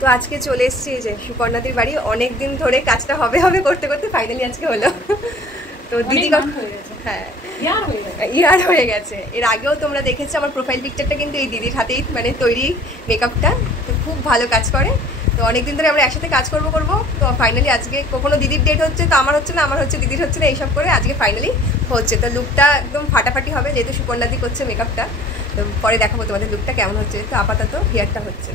তো আজকে চলে এসেছি যে সুপর্ণাদির বাড়ি। অনেক দিন ধরে কাজটা হবে হবে করতে করতে ফাইনালি আজকে হলো। তো দিদি হ্যাঁ ইয়ার হয়ে গেছে। এর আগেও তোমরা দেখেছো আমার প্রোফাইল পিকচারটা কিন্তু এই দিদির হাতেই মানে তৈরি মেকআপটা। তো খুব ভালো কাজ করে। তো অনেকদিন ধরে আমরা একসাথে কাজ করবো তো ফাইনালি আজকে কখনো দিদির ডেট হচ্ছে তো আমার হচ্ছে না, আমার হচ্ছে দিদির হচ্ছে না, এইসব করে আজকে ফাইনালি হচ্ছে। তো লুকটা একদম ফাটাফাটি হবে যেহেতু সুপর্ণাদি করছে মেকআপটা। তো পরে দেখাবো তোমাদের লুকটা কেমন হচ্ছে। তো আপাতত হেয়ারটা হচ্ছে।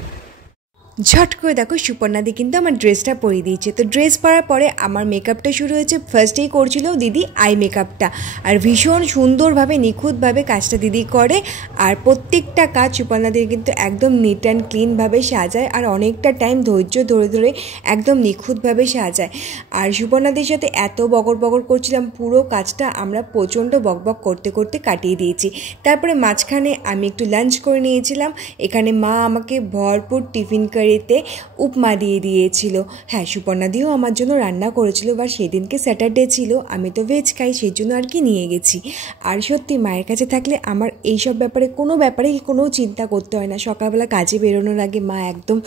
ঝট করে দেখো সুপর্ণাদি কিন্তু আমার ড্রেসটা পরিয়ে দিয়েছে। তো ড্রেস পরার পরে আমার মেকআপটা শুরু হয়েছে। ফার্স্টেই করছিল দিদি আই মেকআপটা, আর ভীষণ সুন্দরভাবে নিখুঁতভাবে কাজটা দিদি করে। আর প্রত্যেকটা কাজ সুপর্ণাদির কিন্তু একদম নিট অ্যান্ড ক্লিনভাবে সাজায়, আর অনেকটা টাইম ধৈর্য ধরে ধরে একদম নিখুঁতভাবে সাজায়। আর সুপর্ণাদির সাথে এত বকর বকর করছিলাম, পুরো কাজটা আমরা প্রচণ্ড বকবক করতে করতে কাটিয়ে দিয়েছি। তারপরে মাঝখানে আমি একটু লাঞ্চ করে নিয়েছিলাম। এখানে মা আমাকে ভরপুর টিফিন কারিতে উপমা দিয়ে দিয়েছিল। হ্যাঁ, সুপর্ণাদিও আমার জন্য রান্না করেছিল, বা সেদিনকে স্যাটারডে ছিল, আমি তো ভেজ খাই, সেই জন্য আর কি নিয়ে গেছি। আর সত্যি মায়ের কাছে থাকলে আমার এইসব ব্যাপারে কোনো চিন্তা করতে হয় না। সকালবেলা কাজে বেরোনোর আগে মা একদম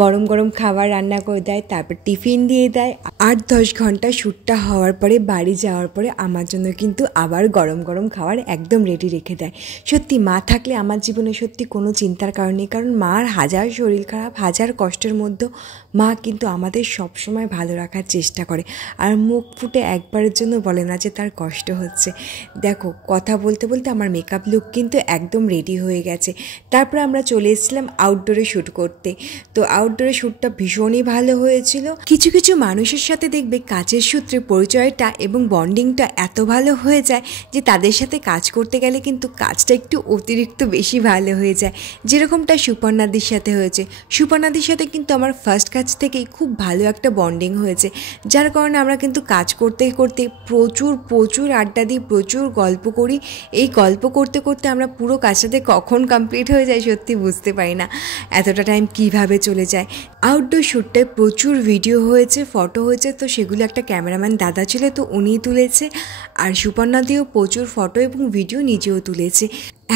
গরম গরম খাবার রান্না করে দেয়, তারপর টিফিন দিয়ে দেয়। 8-10 ঘন্টা শ্যুটটা হওয়ার পরে বাড়ি যাওয়ার পরে আমার জন্য কিন্তু আবার গরম গরম খাবার একদম রেডি রেখে দেয়। সত্যি মা থাকলে আমার জীবনে সত্যি কোনো চিন্তার কারণ নেই, কারণ মার হাজার শরীর খারাপ, হাজার কষ্টের মধ্যেও মা কিন্তু আমাদের সবসময় ভালো রাখার চেষ্টা করে, আর মুখ ফুটে একবারের জন্য বলে না যে তার কষ্ট হচ্ছে। দেখো, কথা বলতে বলতে আমার মেকআপ লুক কিন্তু একদম রেডি হয়ে গেছে। তারপরে আমরা চলে এসেছিলাম আউটডোরে শ্যুট করতে। তো আউটডোরে শ্যুটটা ভীষণই ভালো হয়েছিল। কিছু কিছু মানুষের সাথে দেখবে কাজের সূত্রে পরিচয়টা এবং বন্ডিংটা এত ভালো হয়ে যায় যে তাদের সাথে কাজ করতে গেলে কিন্তু কাজটা একটু অতিরিক্ত বেশি ভালো হয়ে যায়, যেরকমটা সুপর্ণাদির সাথে হয়েছে। সুপর্ণাদির সাথে কিন্তু আমার ফার্স্ট কাজ থেকেই খুব ভালো একটা বন্ডিং হয়েছে, যার কারণে আমরা কিন্তু কাজ করতে করতে প্রচুর আড্ডা দিই, প্রচুর গল্প করি। এই গল্প করতে করতে আমরা পুরো কাজটাতে কখন কমপ্লিট হয়ে যায় সত্যি বুঝতে পারি না, এতটা টাইম কিভাবে চলে যায়। আউটডোর শ্যুটটায় প্রচুর ভিডিও হয়েছে, ফটো হয়েছে। তো সেগুলো একটা ক্যামেরাম্যান দাদা ছিল, তো উনিই তুলেছে। আর সুপর্ণাদিও প্রচুর ফটো এবং ভিডিও নিজেও তুলেছে।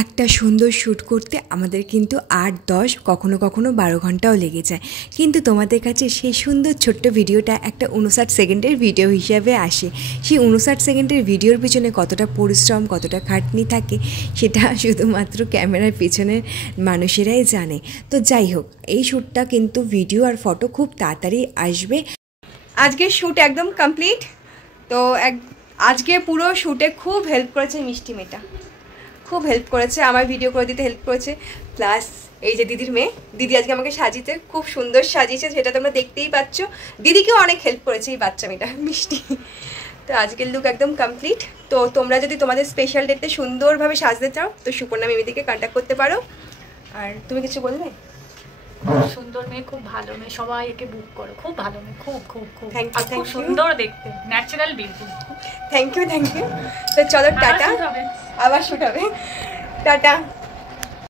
একটা সুন্দর শ্যুট করতে আমাদের কিন্তু 8-10 কখনো 12 ঘন্টাও লেগে যায়, কিন্তু তোমাদের কাছে সেই সুন্দর ছোট্ট ভিডিওটা একটা 59 সেকেন্ডের ভিডিও হিসাবে আসে। সেই 59 সেকেন্ডের ভিডিওর পিছনে কতটা পরিশ্রম, কতটা খাটনি থাকে সেটা শুধুমাত্র ক্যামেরার পেছনের মানুষেরাই জানে। তো যাই হোক, এই শ্যুটটা কিন্তু ভিডিও আর ফটো খুব তাড়াতাড়ি আসবে। আজকের শ্যুট একদম কমপ্লিট। তো আজকে পুরো শ্যুটে খুব হেল্প করেছে মিষ্টি মেয়েটা, খুব হেল্প করেছে, আমার ভিডিও করে দিতে হেল্প করেছে। প্লাস এই যে দিদির মেয়ে, দিদি আজকে আমাকে সাজিয়েছে, খুব সুন্দর সাজিয়েছে, সেটা তোমরা দেখতেই পাচ্ছ। দিদিকেও অনেক হেল্প করেছে এই বাচ্চা মেয়েটা মিষ্টি। তো আজকের লুক একদম কমপ্লিট। তো তোমরা যদি তোমাদের স্পেশাল ডেটে সুন্দরভাবে সাজতে চাও তো সুপর্ণা মিমিদিকে কন্ট্যাক্ট করতে পারো। আর তুমি কিছু বলবে? সুন্দর মেয়ে, খুব ভালো মেয়ে, সবাই একে বুক করো, খুব ভালো মেয়ে, খুব খুব খুব খুব সুন্দর দেখতে, ন্যাচারাল বিউটি। Thank you. তো চলো টাটা, আবার শুট হবে, টাটা।